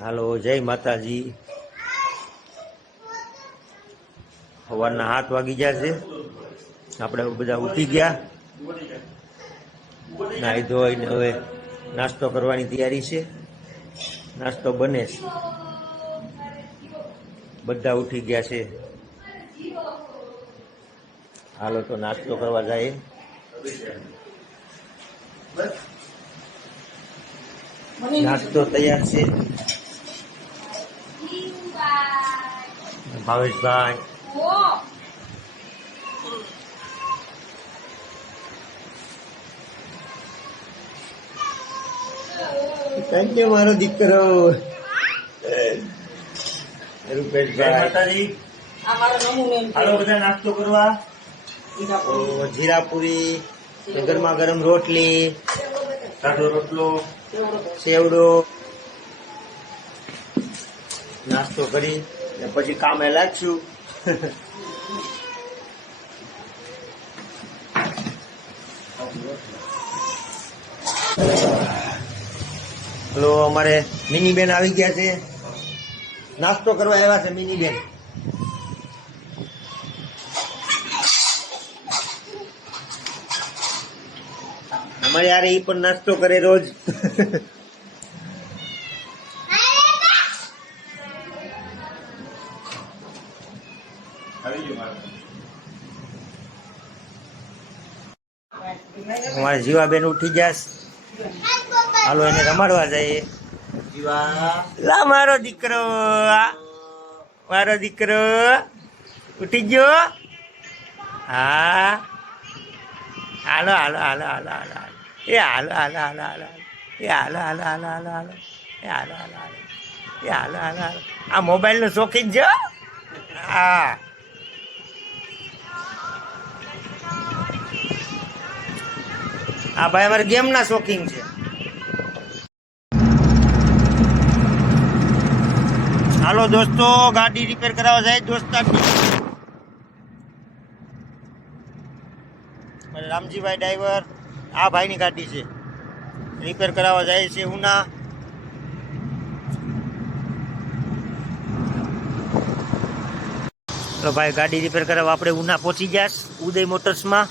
હાલો, જય માતાજી. સવારના 7 વાગી ગયા છે. આપણે બધા ઉઠી ગયા, નાહી ધોઈને હવે નાસ્તો કરવાની તૈયારી છે. નાસ્તો બને છે, બધા ઉઠી ગયા છે. હાલો તો નાસ્તો કરવા જાય. નાસ્તો તૈયાર છે. ભાવેશભાઈ થેન્ક યુ મારો દીકરો રૂપેશભાઈ. હાલો બધા નાસ્તો કરવા. જીરાપુરી, ગરમા ગરમ રોટલી, સાદો રોટલો, સેવડો. નાસ્તો કરી પછી કામે લાગશું. હલો, અમારે મિની બેન આવી ગયા છે. નાસ્તો કરવા આવ્યા છે મિની બેન. અમારે યાર એ પણ નાસ્તો કરે રોજ. અમારે જીવાબેન ઉઠી ગયા. હાલો એને રમાડવા જઈએ. લા મારો દીકરો, મારો દીકરો ઉઠી ગયો. હા, હાલો હાલો હાલો હાલો હાલો એ હાલો હાલો હાલો હાલો એ હાલો હાલો હાલો હાલો હાલો એ હાલો હાલો હાલો એ હાલો હાલો હાલો. આ મોબાઈલનો શોખીન છે. હા, હા ભાઈ અમારે ગેમના શોખીન છે. હાલો દોસ્તો, ગાડી રિપેર કરાવવા જાય દોસ્તા. રામજીભાઈ ડ્રાઈવર, આ ભાઈની ગાડી છે, રિપેર કરાવવા જાય છે ઉના. તો ભાઈ ગાડી રિપેર કરાવવા આપણે ઉના પહોંચી ગયા ઉદય મોટર્સમાં.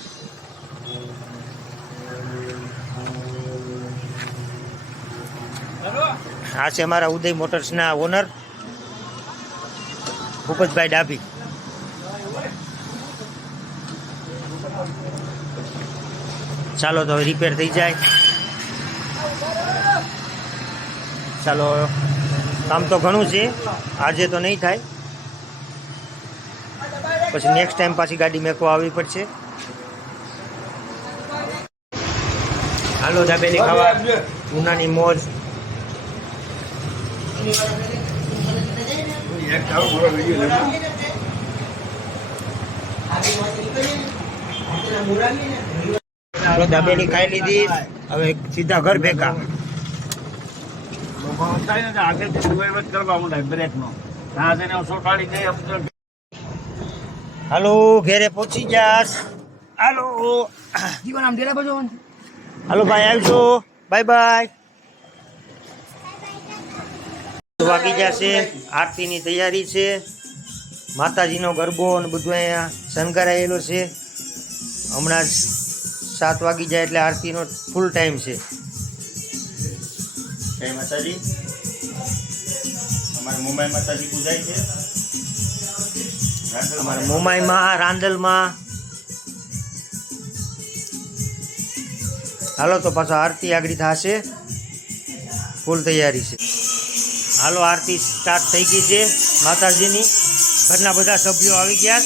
આ છે અમારા ઉદય મોટર્સના ઓનર ભૂપતભાઈ ડાભી. ચાલો તો હવે રિપેર થઈ જાય. ચાલો, કામ તો ઘણું છે, આજે તો નહીં થાય, પછી નેક્સ્ટ ટાઈમ પાછી ગાડી મેકવા આવવી પડશે. હાલો દાબેલી ખાવા, ઉનાની મોજ. દાબેલી ખાઈ લીધી, હવે સીધા ઘર ભેગા. હાલો ઘેરે પહોંચી ગયા. હાલો હાલો ભાઈ આવજો, બાય બાય. વાગી જશે, આરતીની તૈયારી છે. માતાજીનો ગરબો અને બધું અહીંયા શણગારાયેલો છે. હમણાં જ 7 વાગી જાય એટલે આરતીનો ફૂલ ટાઈમ છે. જય માતાજી. અમારે મુંબઈ માતાજી પૂજાય છે, અમારે મુંબઈમાં રાંદલમાં. હાલો તો પાછો આરતી આગળ થશે, ફૂલ તૈયારી છે. હાલો આરતી સ્ટાર્ટ થઈ ગઈ છે માતાજીની. ઘરના બધા સભ્યો આવી ગયા.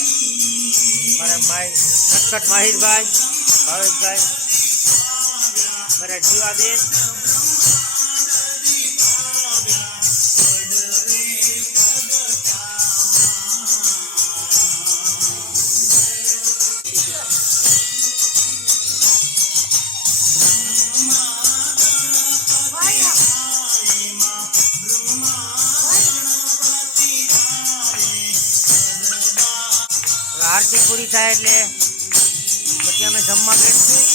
મારા ભાઈ નટખટ માહિરભાઈ, ભાવેશભાઈ, મારા જીવાબેન. આરતી પૂરી થાય એટલે પછી અમે જમવા બેઠશું.